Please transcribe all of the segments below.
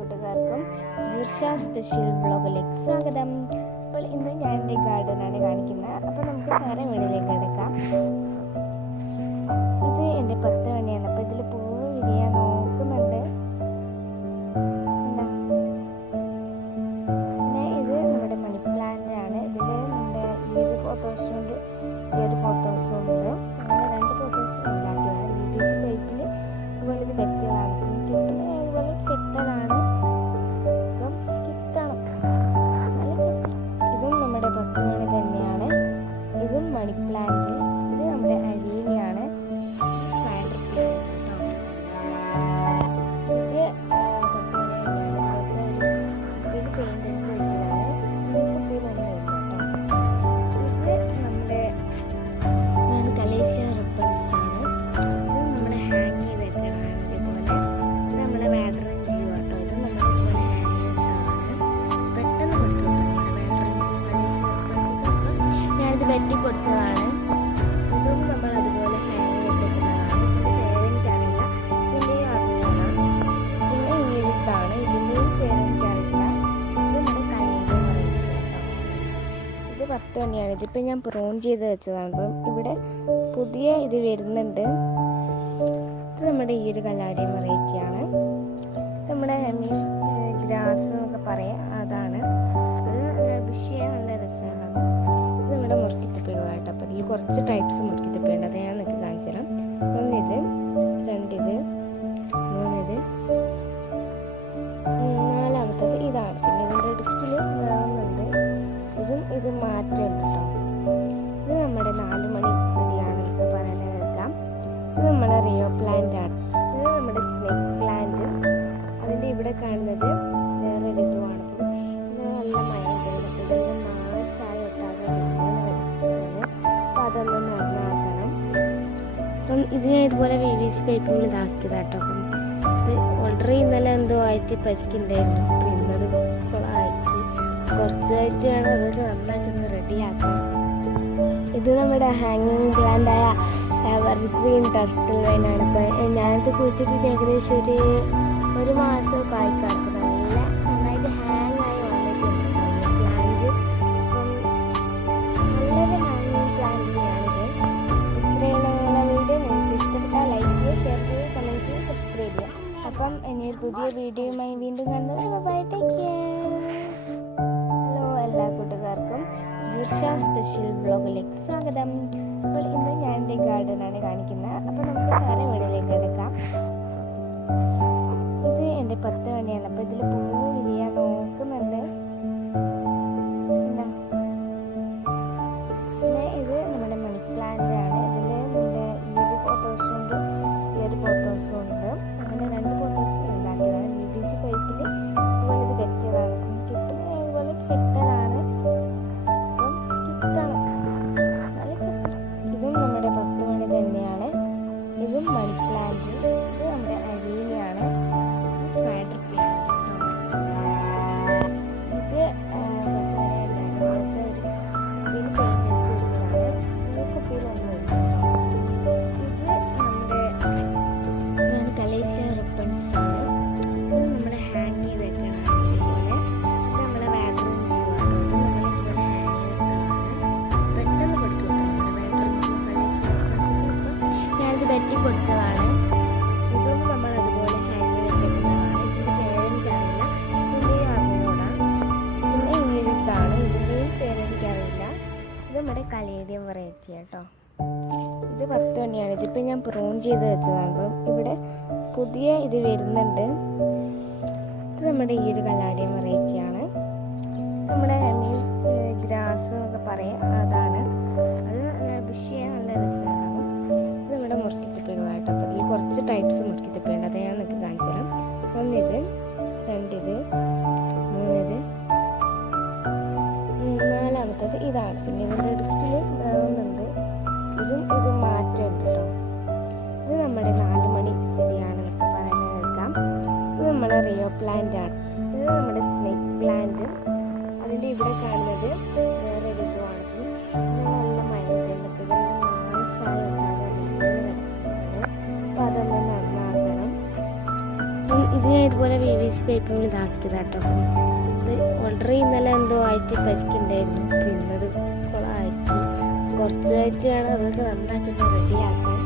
കൂട്ടുകാർക്കും ജിർഷ സ്പെഷ്യൽ വ്ളോഗിലേക്ക് സ്വാഗതം. അപ്പോൾ ഇന്ന് ഞാൻ എൻ്റെ ഗാർഡനാണ് കാണിക്കുന്നത്. അപ്പോൾ നമുക്ക് നേരെ വീട്ടിലേക്ക് എടുക്കാം. ഇത് എൻ്റെ 10 മണിയാണ്. അപ്പോൾ ഇതിൽ പൂവ് വിരിയാൻ നോക്കുന്നുണ്ട്. പിന്നെ ഇത് നമ്മുടെ മണി പ്ലാന്റ് ആണ്. ഇതിൽ നമ്മുടെ ഈ ഒരു പോത്തോസും ഉണ്ട്, ഈ ഒരു പോത്തോസും ഉണ്ട്. അങ്ങനെ 2 പോത്തോസ് ഉണ്ടാക്കിയതാണ്. VPC പൈപ്പിൽ അതുപോലെ ഇത് കെട്ടിയതാണ്. കിട്ടുന്നത് അതുപോലെ കെട്ടലാണ്. ഇതും കിട്ടണം, നല്ല കെട്ടണം. ഇതും നമ്മുടെ 10 മണി തന്നെയാണ്. ഇതും മണി പ്ലാന്റ്. ഇത് നമ്മുടെ അരീനിയാണ്. സ്പൈഡർ പ്ലാന്റ് കേട്ടോ. ഇത് 10 മണി തന്നെയാണ്. കുപ്പിയിൽ പെയിന്റ് അടിച്ച് വെച്ചതാണ്. ഈ കുപ്പിയിലൊന്നും ഇല്ല കേട്ടോ. ഇത് നമ്മുടെ കലേസിയ റിബൺസ് ആണ്. ഇത് നമ്മുടെ ഹാങ് ചെയ്ത് വെക്കണം. അതേപോലെ ഇത് നമ്മളെ വാഡറൻ ജിയോ കേട്ടോ. ഇത് നമ്മുടെ ഇതുപോലെ ഹാങ് ചെയ്തിട്ടാണ്. പെട്ടെന്ന് കിട്ടും നമ്മുടെ വാഡറൻ ജിയോ കലേസിയ റിബൺസ്. ഞാനിത് വെട്ടി കൊടുത്തതാണ്. ഇതും നമ്മൾ അതുപോലെ ഹാങ് ചെയ്തിട്ടുള്ളതാണ്. ഇതിൻ്റെ പേരെനിക്കറിയില്ല, ഇതിൻ്റെയും അറിഞ്ഞതാണ്. പിന്നെ ഈ ഇതാണ്, ഇതിൻ്റെയും പേരെനിക്കറിയില്ല. ഇത് നമ്മുടെ കൈൻ്റെ പറയുന്നത് കേട്ടോ. ഇത് 10 മണിയാണ്. ഇതിപ്പോൾ ഞാൻ പ്രൂൺ ചെയ്ത് വെച്ചതാണ്. അപ്പം ഇവിടെ പുതിയ ഇത് വരുന്നുണ്ട്. ഇത് നമ്മുടെ ഈ ഒരു കല്ലാടിയം വെറൈറ്റിയാണ്. നമ്മുടെ ഗ്രാസ് എന്നൊക്കെ പറയാം, അതാണ്. അത് ബുഷിയ നല്ല രസമാണ്. ഇത് നമ്മുടെ മുറുക്കിത്തിപ്പകൾ കേട്ടോ. അപ്പോൾ ഇതിൽ കുറച്ച് ടൈപ്സ് മുറുക്കിത്തിപ്പയുണ്ട്. അത് ഞാൻ നിങ്ങൾക്ക് കാണിച്ചു തരാം. 1 ഇത്, 2 ഇത്, 3 ഇത്, 4-മത്തത് ഇതാണ്. പിന്നെ ഇതിൻ്റെ അടുക്കിൽ വേണമെന്നുണ്ട്. ഇത് മാറ്റമുണ്ട് കേട്ടോ. ഇത് നമ്മുടെ 4 മണി ചെടിയാണ് ഇപ്പോൾ പറയുന്നത് കേൾക്കാം. ഇത് നമ്മളെ റിയോ പ്ലാന്റ് ആണ്. ഇത് നമ്മുടെ സ്നേക്ക് പ്ലാന്റ്. അതിൻ്റെ ഇവിടെ കാണുന്നത് വേറൊരു ഇതുമാണ്. ഇത് നല്ല മഴയുണ്ട്. ഇതിൻ്റെ നാശായി ഒട്ടാകെ വരുന്നത്. അപ്പോൾ അതൊന്ന് നന്നാക്കണം. അപ്പം ഇത് ഞാൻ ഇതുപോലെ VPC പൈപ്പിൽ ഇതാക്കിയത് കേട്ടോ. അപ്പം ഇത് ഓൾറെഡി ഇന്നലെ എന്തോ ആയിട്ട് പരിക്കുണ്ടായിരുന്നു. അപ്പം ഇന്നത് കുളമാക്കി കുറച്ചായിട്ട് വേണം അതൊക്കെ നന്നാക്കി റെഡിയാക്കാം. ഇത് നമ്മുടെ ഹാങ്ങിങ് പ്ലാന്റായ എവർഗ്രീൻ ടർട്ടിൽ വൈനാണ്. ഇപ്പം ഞാനിത് കുഴിച്ചിട്ട് ഏകദേശം ഒരു മാസമൊക്കെ ആയിക്കാണ്. അപ്പം നന്നായിട്ട് ഹാങ് ആയി വന്നിട്ടുണ്ട് പ്ലാന്റ്. അപ്പം നല്ലൊരു ഹാങ്ങിങ് പ്ലാന്റ് തന്നെയാണിത്. ഇത്രയുള്ള വീഡിയോ നിങ്ങൾക്ക് ഇഷ്ടപ്പെട്ടാൽ ലൈക്ക് ചെയ്യുക, ഷെയർ ചെയ്യുക, കമൻറ്റ് ചെയ്യുക, സബ്സ്ക്രൈബ് ചെയ്യുക. അപ്പം ഇനിയൊരു പുതിയ വീഡിയോയുമായി വീണ്ടും കാണുന്നത്. By, take care. ഹലോ എല്ലാ കൂട്ടുകാർക്കും ജിർഷ സ്പെഷ്യൽ വ്ളോഗിലേക്ക് സ്വാഗതം. അപ്പോൾ ഇന്ന് ഞാൻ എൻ്റെ ഗാർഡനാണ് കാണിക്കുന്നത്. അപ്പോൾ നമുക്ക് നേരെ വീട്ടിലേക്ക് എടുക്കാം. ഇത് എൻ്റെ 10 മണിയാണ്. അപ്പോൾ ഇതിൽ പൂവ് വിരിയാൻ നോക്കുന്നുണ്ട്. പിന്നെ ഇത് നമ്മുടെ മണി പ്ലാന്റ് ആണ്. ഇതിൽ നമ്മുടെ ഈ ഒരു പോത്തോസും ഉണ്ട്, ഈ ഒരു പോത്തോസും ഉണ്ട്. അങ്ങനെ 2 പോത്തോസ് ഉണ്ടാക്കിയതാണ്. VPC പൈപ്പിൽ അതുപോലെ ഇത് കെട്ടിയതാണ്. കിട്ടുന്നത് അതുപോലെ കെട്ടലാണ്. ഇതും നമ്മുടെ 10 മണി തന്നെയാണ്. ഇതും മണി പ്ലാന്റ്. ഇത് നമ്മുടെ അരീനിയാണ്. സ്പൈഡർ പ്ലാന്റ് കേട്ടോ. ഇത് 10 മണി തന്നെയാണ്. ഇവിടുത്തെ ഒരു കുപ്പിയിൽ പെയിന്റ് അടിച്ച് വെച്ചതാണ്. ഈ കുപ്പിയിലൊന്നും ഇല്ല കേട്ടോ. ഇത് നമ്മുടെ കലേസിയ റിബൺസ് ആണ്. ഇത് നമ്മുടെ ഹാങ് ചെയ്ത് വെക്കണം. അതുപോലെ ഇത് നമ്മളെ വാഡറൻ ജിയോ ആണ്. ഇത് നമ്മളിതുപോലെ ഹാങ് ചെയ്തിട്ടുള്ളതാണ്. പെട്ടെന്ന് കൊടുക്കും നമ്മുടെ വാഡറൻ ജിയോ കലേസിയ റിബൺസ്. ഇപ്പം ഞാനിത് വെട്ടി കൊടുത്തതാണ്. ഇതും നമ്മൾ അതുപോലെ ഹാങ് ചെയ്ത് വെക്കുന്നതാണ്. ഇതിൻ്റെ പേരെനിക്കറിയില്ല, ഇതിൻ്റെയും അറിഞ്ഞൂടാ. പിന്നെ ഈ ഇതാണ്, ഇതിൻ്റെയും പേരെനിക്കറിയില്ല. ഇത് നമ്മുടെ കലേഡിയം വെറൈറ്റി കേട്ടോ. ഇത് 10 മണിയാണ്. ഇതിപ്പോൾ ഞാൻ പ്രൂൺ ചെയ്ത് വെച്ചതാണ്. അപ്പം ഇവിടെ പുതിയ ഇത് വരുന്നുണ്ട്. ഇത് നമ്മുടെ ഈ ഒരു കല്ലാടിയം വെറൈറ്റിയാണ്. നമ്മുടെ ഗ്രാസ് എന്നൊക്കെ പറയാം, അതാണ്. അത് ബുഷിയ നല്ല രസമാണ്. ഇത് നമ്മുടെ മുറുക്കിത്തിപ്പകൾ കേട്ടോ. അപ്പോൾ ഇതിൽ കുറച്ച് ടൈപ്സ് മുറുക്കിത്തിപ്പയുണ്ട്. അത് ഞാൻ നിങ്ങൾക്ക് കാണിച്ചു തരാം. 1 ഇത്, 2 ഇത്, 3 ഇത്, 4-മത്തത് ഇതാണ്. പിന്നെ ഇതിൻ്റെ അടുക്കിൽ വേണമെന്നുണ്ട്. ഇത് മാറ്റമുണ്ട് കേട്ടോ. ഇത് നമ്മുടെ 4 മണി ചെടിയാണ് ഇപ്പോൾ പറയുന്നത് കേൾക്കാം. ഇത് നമ്മളെ റിയോ പ്ലാന്റ് ആണ്. ഇത് നമ്മുടെ സ്നേക്ക് പ്ലാന്റ്. അതിൻ്റെ ഇവിടെ കാണുന്നത് വേറൊരു ഇതുമാണ്. ഇത് നല്ല മഴയുണ്ട്. ഇതിൻ്റെ നാശായി ഒട്ടാകെ വീണ് കിടക്കുന്നത്. അപ്പോൾ അതൊന്ന് നന്നാക്കണം. ഇത് ഞാൻ ഇതുപോലെ VPC വേസ്റ്റ് പേപ്പറിൽ ഇതാക്കിയതാട്ടോ. ഇത് ഓൾറെഡി ഇന്നലെ എന്തോ ആയിട്ട് പരിക്കുണ്ടായിരുന്നു. പിന്നെ അത് കുളമാക്കി കുറച്ചായിട്ട് വേണം അതൊക്കെ നന്നാക്കി റെഡിയാക്കാൻ.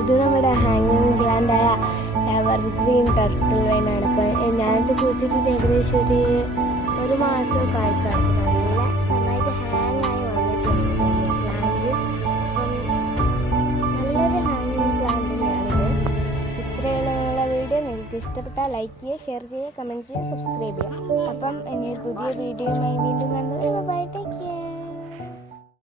ഇത് നമ്മുടെ ഹാങ്ങിങ് പ്ലാന്റായ എവർഗ്രീൻ ടർട്ടിൽ വൈനാണ്. ഇപ്പം ഞാനിത് കുഴിച്ചിട്ട് ഏകദേശം ഒരു മാസമൊക്കെ ആയിക്കാണ്. നന്നായിട്ട് ഹാങ് ആയി വന്നിട്ടുണ്ട് പ്ലാന്റ്. നല്ലൊരു ഹാങ്ങിങ് പ്ലാന്റ് തന്നെയാണിത്. ഇത്രയുള്ള വീഡിയോ നിങ്ങൾക്ക് ഇഷ്ടപ്പെട്ടാൽ ലൈക്ക് ചെയ്യുക, ഷെയർ ചെയ്യുക, കമൻറ്റ് ചെയ്യുക, സബ്സ്ക്രൈബ് ചെയ്യുക. അപ്പം ഇനി ഒരു പുതിയ വീഡിയോയുമായി വീണ്ടും കണ്ടു. ബൈ.